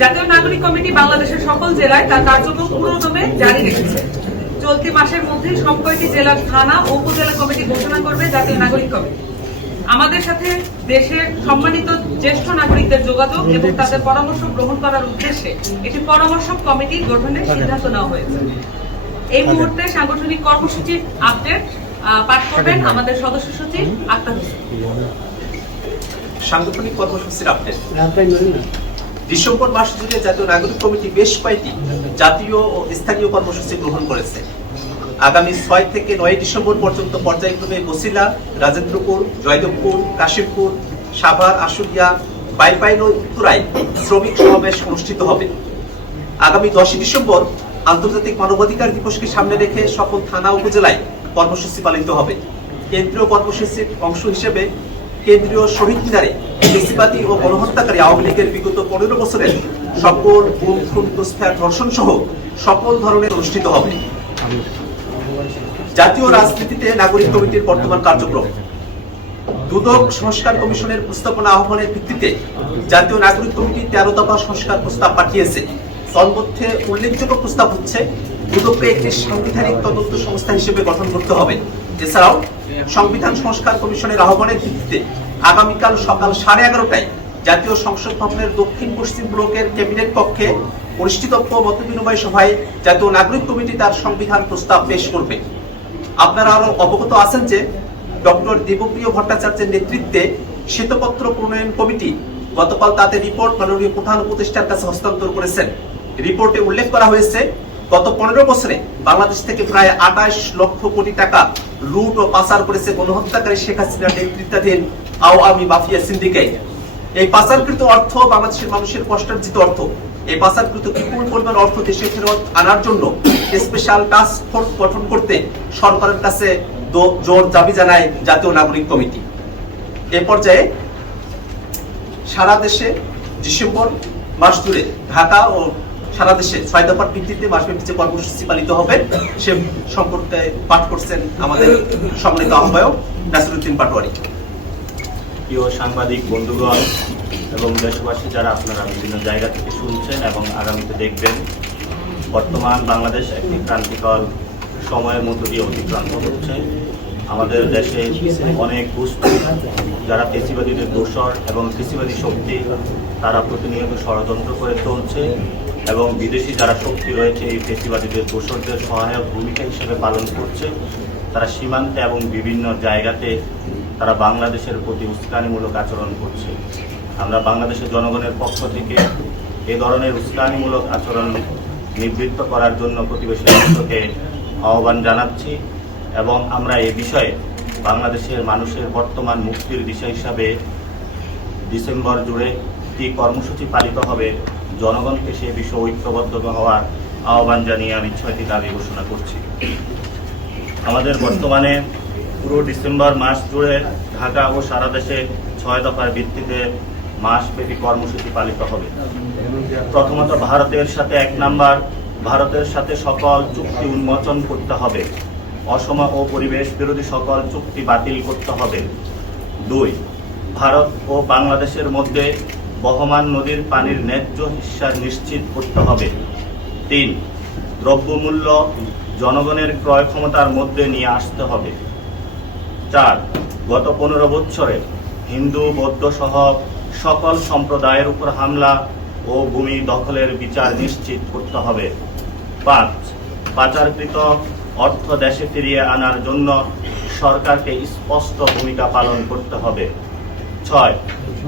জাতীয় নাগরিক কমিটি বাংলাদেশের সকল জেলায় তার কার্যক্রম পুরোদমে জারি রেখেছে। চলতি মাসের মধ্যে সব কয়টি জেলার থানা ও উপজেলা কমিটি ঘোষণা করবে জাতীয় নাগরিক কমিটি। আমাদের সাথে দেশের সম্মানিত জ্যেষ্ঠ নাগরিকদের যোগাযোগ এবং তাদের পরামর্শ গ্রহণ করার উদ্দেশ্যে একটি পরামর্শক কমিটি গঠনের সিদ্ধান্ত নেওয়া হয়েছে। এই মুহূর্তে সাংগঠনিক কর্মসূচির আপডেট পাঠ করবেন আমাদের সদস্য সচিব আক্তার হোসেন। সাংগঠনিক কর্মসূচির আপডেট। ডিসেম্বর মাস জুড়ে জাতীয় নাগরিক কমিটি বেশ কয়েকটি জাতীয় ও স্থানীয় কর্মসূচি গ্রহণ করেছে। আগামী 6 থেকে 9 ডিসেম্বর পর্যন্ত পর্যায়ক্রমে বসিলা, রাজেন্দ্রপুর, জয়দেবপুর, কাশিমপুর, সাভার, আশুলিয়া, বাইপাইল ও উত্তরায় শ্রমিক সমাবেশ অনুষ্ঠিত হবে। আগামী 10 ডিসেম্বর আন্তর্জাতিক মানবাধিকার দিবসকে সামনে রেখে সকল থানা উপজেলায় কর্মসূচি পালিত হবে। কেন্দ্রীয় কর্মসূচির অংশ হিসেবে কেন্দ্রীয় শহীদ মিনারে ফ্যাসিবাদী ও গণহত্যাকারী আওয়ামী লীগের বিগত 15 বছরের সকল গুম, খুন, ঘুষখোর, ধর্ষণ সহ সকল ধরনের অনুষ্ঠিত হবে। জাতীয় রাজনীতিতে নাগরিক কমিটির বর্তমান কার্যক্রম। দুদক সংস্কার কমিশনের প্রস্তাবনা আহ্বানের ভিত্তিতে জাতীয় নাগরিক কমিটি 13 দফা সংস্কার প্রস্তাব পাঠিয়েছে। তন্মধ্যে উল্লেখযোগ্য প্রস্তাব হচ্ছে দুদককে একটি সাংবিধানিক তদন্ত সংস্থা হিসেবে গঠন করতে হবে। এছাড়াও সংবিধান সংস্কার কমিশনের আহ্বানের ভিত্তিতে আগামীকাল সকাল 11:30টায় জাতীয় সংসদ ভবনের দক্ষিণ পশ্চিম ব্লকের ক্যাবিনেট কক্ষে অনুষ্ঠিতব্য মতবিনিময় সভায় জাতীয় নাগরিক কমিটি তার সংবিধান প্রস্তাব পেশ করবে। আপনারা আরো অবগত আছেন যে ডক্টর দেবপ্রিয় ভট্টাচার্যের নেতৃত্বে শ্বেতপত্র প্রণয়ন কমিটি গতকাল তাদের রিপোর্ট মাননীয় প্রধান উপদেষ্টার কাছে হস্তান্তর করেছেন। রিপোর্টে উল্লেখ করা হয়েছে গত 15 বছরে বাংলাদেশ থেকে প্রায় 28 লক্ষ কোটি টাকা লুট ও পাচার করেছে গণহত্যাকারী শেখ হাসিনার নেতৃত্বাধীন আওয়ামী মাফিয়া সিন্ডিকেট। এই পাচারকৃত অর্থ বাংলাদেশের মানুষের কষ্টার্জিত অর্থ। এই পাচারকৃত বিপুল পরিমাণ অর্থ দেশে ফেরত আনার জন্য স্পেশাল টাস্ক ফোর্স গঠন করতে সরকারের কাছে জোর দাবি জানায় জাতীয় নাগরিক কমিটি। এ পর্যায়ে সারা দেশে ডিসেম্বর মাস জুড়ে ঢাকা ও সারা দেশে 6 দফার ভিত্তিতে মাসব্যাপী যে কর্মসূচি পালিত হবে সে সম্পর্কে পাঠ করছেন আমাদের সম্মানিত আহ্বায়ক নাসিরউদ্দিন পাটোয়ারি। প্রিয় সাংবাদিক বন্ধুগণ এবং দেশবাসী যারা আপনারা বিভিন্ন জায়গা থেকে শুনছেন এবং আগামীতে দেখবেন, বর্তমান বাংলাদেশ একটি ক্রান্তিকাল সময়ের মধ্য দিয়ে অতিক্রান্ত হচ্ছে। আমাদের দেশে অনেক গোষ্ঠী যারা ফ্যাসিবাদীদের দোসর এবং ফ্যাসিবাদী শক্তি, তারা প্রতিনিয়ত ষড়যন্ত্র করে চলছে এবং বিদেশি যারা শক্তি রয়েছে এই ফ্যাসিবাদীদের দোসরদের সহায়ক ভূমিকা হিসেবে পালন করছে। তারা সীমান্তে এবং বিভিন্ন জায়গাতে তারা বাংলাদেশের প্রতি উস্কানিমূলক আচরণ করছে। আমরা বাংলাদেশের জনগণের পক্ষ থেকে এ ধরনের উস্কানিমূলক আচরণ নিবৃত্ত করার জন্য প্রতিবেশী রাষ্ট্রকে আহ্বান জানাচ্ছি এবং আমরা এ বিষয়ে বাংলাদেশের মানুষের বর্তমান মুক্তির দিশা হিসাবে ডিসেম্বর জুড়ে কি কর্মসূচি পালিত হবে, জনগণকে সে বিষয়ে ঐক্যবদ্ধ হওয়ার আহ্বান জানিয়ে আমি 6টি দাবি ঘোষণা করছি। আমাদের বর্তমানে পুরো ডিসেম্বর মাস জুড়ে ঢাকা ও সারা দেশে 6 দফার ভিত্তিতে মাসব্যাপী কর্মসূচি পালিত হবে। প্রথমত ভারতের সাথে 1 নাম্বার, ভারতের সাথে সকল চুক্তি উন্মোচন করতে হবে। অসম ও পরিবেশ বিরোধী সকল চুক্তি বাতিল করতে হবে। 2, ভারত ও বাংলাদেশের মধ্যে বহমান নদীর পানির ন্যায্য হিস্সা নিশ্চিত করতে হবে। 3, দ্রব্যমূল্য জনগণের ক্রয় ক্ষমতার মধ্যে নিয়ে আসতে হবে। 4, গত 15 বছরে হিন্দু, বৌদ্ধ সহ সকল সম্প্রদায়ের উপর হামলা ও ভূমি দখলের বিচার নিশ্চিত করতে হবে। 5, পাচারকৃত অর্থ দেশে ফিরিয়ে আনার জন্য সরকারকে স্পষ্ট ভূমিকা পালন করতে হবে। 6,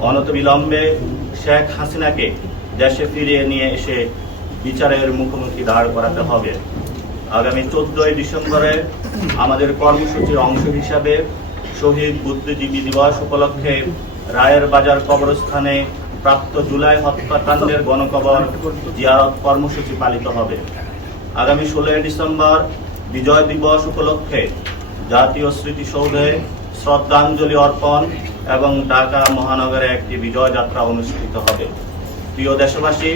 অনতিবিলম্বে শেখ হাসিনাকে দেশে ফিরিয়ে নিয়ে এসে বিচারের মুখোমুখি দাঁড় করাতে হবে। আগামী 14 ডিসেম্বরে আমাদের কর্মসূচির অংশ হিসাবে শহীদ বুদ্ধিজীবী দিবস উপলক্ষে রায়ের বাজার কবরস্থানে প্রাপ্ত জুলাই হত্যাকাণ্ডের গণকবর জিয়ারত কর্মসূচি পালিত হবে। আগামী 16 ডিসেম্বর বিজয় দিবস উপলক্ষে জাতীয় স্মৃতিসৌধে শ্রদ্ধাঞ্জলি অর্পণ এবং ঢাকা মহানগরে একটি বিজয় যাত্রা অনুষ্ঠিত হবে। প্রিয় দেশবাসী,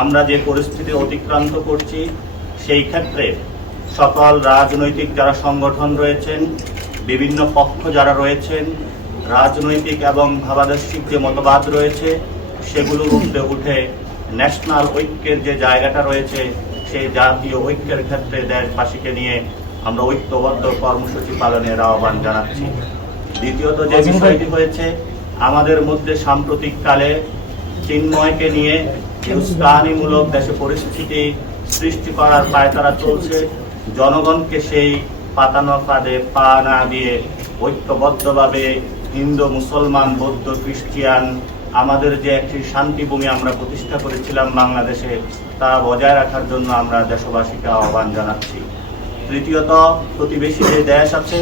আমরা যে পরিস্থিতি অতিক্রান্ত করছি সেই ক্ষেত্রে সকল রাজনৈতিক যারা সংগঠন রয়েছেন, বিভিন্ন পক্ষ যারা রয়েছেন, রাজনৈতিক এবং ভাবাদর্শিক যে মতবাদ রয়েছে সেগুলোর ঊর্ধ্বে উঠে ন্যাশনাল ঐক্যের যে জায়গাটা রয়েছে সেই জাতীয় ঐক্যের ক্ষেত্রে দেশবাসীকে নিয়ে আমরা ঐক্যবদ্ধ কর্মসূচি পালনের আহ্বান জানাচ্ছি। দ্বিতীয়ত যে বিষয়টি হয়েছে, আমাদের মধ্যে সাম্প্রতিককালে চিন্ময়কে নিয়ে উস্কানিমূলক দেশে পরিস্থিতি সৃষ্টি করার পায়তারা চলছে। জনগণকে সেই পাতানো ফাঁদে পা না দিয়ে ঐক্যবদ্ধভাবে হিন্দু, মুসলমান, বৌদ্ধ, খ্রিস্টিয়ান আমাদের যে একটি শান্তিভূমি আমরা প্রতিষ্ঠা করেছিলাম বাংলাদেশে, তা বজায় রাখার জন্য আমরা দেশবাসীকে আহ্বান জানাচ্ছি। তৃতীয়ত, প্রতিবেশী যে দেশ আছে,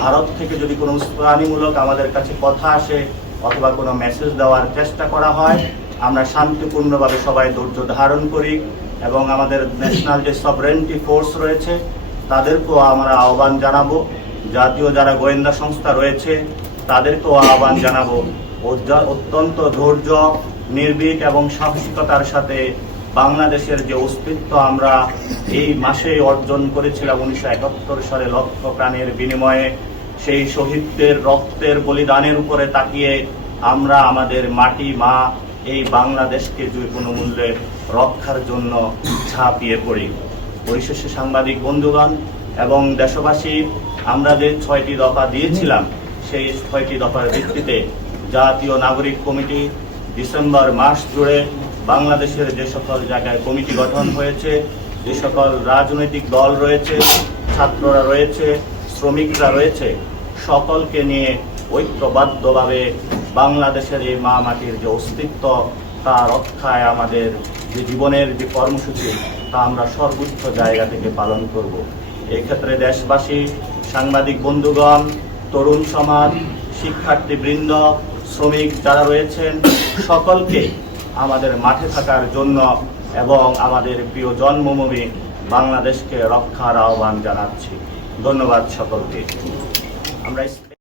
ভারত থেকে যদি কোনো উস্কানিমূলক আমাদের কাছে কথা আসে অথবা কোনো মেসেজ দেওয়ার চেষ্টা করা হয়, আমরা শান্তিপূর্ণভাবে সবাই ধৈর্য ধারণ করি এবং আমাদের ন্যাশনাল যে সভরেন্টি ফোর্স রয়েছে তাদেরকেও আমরা আহ্বান জানাবো, জাতীয় যারা গোয়েন্দা সংস্থা রয়েছে তাদেরকেও আহ্বান জানাবো অত্যন্ত ধৈর্য, নির্ভীক এবং সাহসিকতার সাথে বাংলাদেশের যে অস্তিত্ব আমরা এই মাসে অর্জন করেছিলাম 1971 সালে লক্ষ প্রাণের বিনিময়ে, সেই শহীদদের রক্তের বলিদানের উপরে তাকিয়ে আমরা আমাদের মাটি মা এই বাংলাদেশকে যে কোনো মূল্যে রক্ষার জন্য ঝাঁপিয়ে পড়ি। পরিশেষে সাংবাদিক বন্ধুগণ এবং দেশবাসী, আমরা যে 6টি দফা দিয়েছিলাম সেই 6টি দফার ভিত্তিতে জাতীয় নাগরিক কমিটি ডিসেম্বর মাস জুড়ে বাংলাদেশের যে সকল জায়গায় কমিটি গঠন হয়েছে, যে সকল রাজনৈতিক দল রয়েছে, ছাত্ররা রয়েছে, শ্রমিকরা রয়েছে, সকলকে নিয়ে ঐক্যবদ্ধভাবে বাংলাদেশের এই মা মাটির যে অস্তিত্ব তা রক্ষায় আমাদের যে জীবনের যে কর্মসূচি তা আমরা সর্বোচ্চ জায়গা থেকে পালন করব। এই ক্ষেত্রে দেশবাসী, সাংবাদিক বন্ধুগণ, তরুণ সমাজ, শিক্ষার্থীবৃন্দ, শ্রমিক যারা রয়েছেন সকলকে আমাদের মাঠে থাকার জন্য এবং আমাদের প্রিয় জন্মভূমি বাংলাদেশকে রক্ষার আহ্বান জানাচ্ছি। ধন্যবাদ সকলকে। আমরা